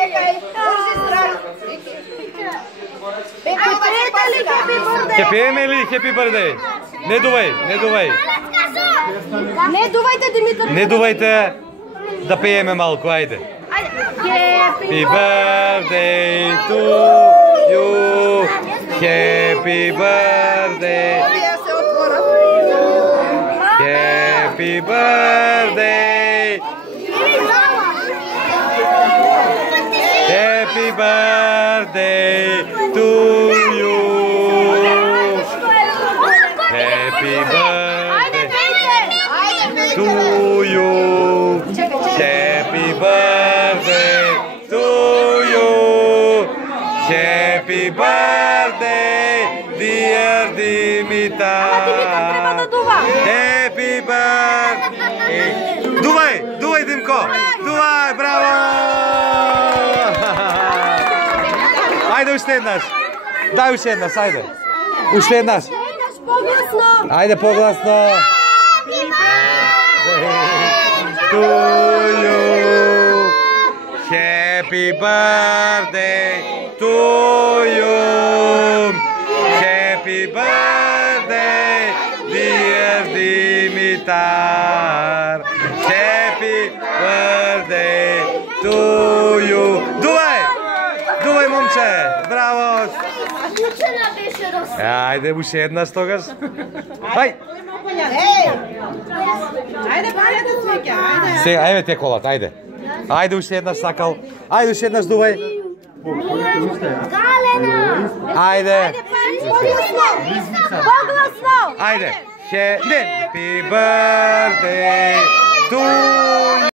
Čekaj, urži zdrav. Ќе пееме или Happy Birthday? Не дувај, не дувај. Не дувайте, Димитър. Не дувајте да пееме малку, ајде. Happy birthday to you. Happy birthday. Happy birthday. Happy birthday to you. Happy birthday to you. Happy birthday to you. Happy birthday, dear Dimitar. Happy birthday. Дувай, дувай, Димко. Дувай, браво! Ајде уште еднаш. Дај уште еднаш, ајде. Уште еднаш. Ајде погласно. To you. Happy birthday to you. Happy birthday, dear Dimitar. Happy birthday to you. Дувай! Дувай, момче! Браво! Ајде, уште еднаш тогаш. Ај! Ајде, балете свеќе, ајде. Сега, еве те колата, ајде. Ајде уште еднаш сакал. Ајде уште еднаш дувај. Ајде. Погласно! Ајде. Happy birthday to